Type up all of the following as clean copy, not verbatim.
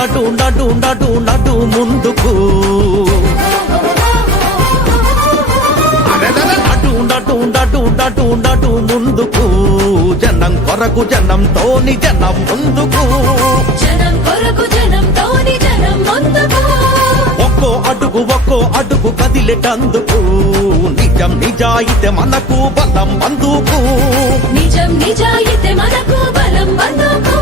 నటు నటు నటు నటు ముందుకు నటు నటు నటు నటు నటు ముందుకు జనం కొరకు జనంతోని జనం ముందుకు జనం కొరకు జనంతోని జనం ముందుకు ఒక్కో అడుగు కదిలేటందుకు నిజం నిజాయితీ మనకు బలం బందుకు నిజం నిజాయితీ మనకు బలం బందుకు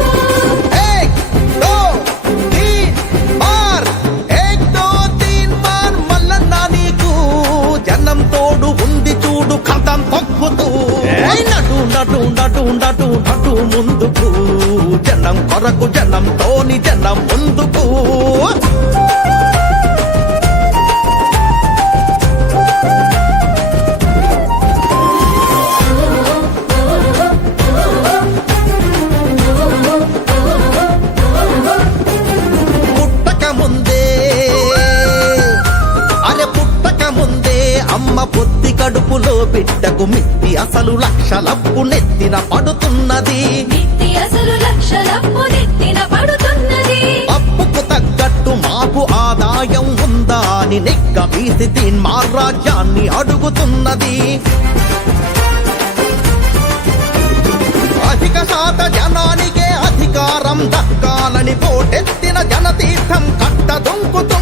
జనం తోడు ఉంది చూడు కథం తొక్కుతూ నటు నటు నటు నటు నటు ముందుకు జనం కొరకు జనంతోని జనం ముందుకు అమ్మ పొత్తి కడుపులో బిడ్డకు మిత్తి అసలు లక్షలప్పు నెత్తిన పడుతున్నది అప్పుకు తగ్గట్టు మాకు ఆదాయం ఉందా అని నెగ్గ వీసి తీన్మా రాజ్యాన్ని అడుగుతున్నది అధిక శాత జనానికే అధికారం దక్కాలని పోటెత్తిన జనతీర్థం కట్ట దొంకుతున్న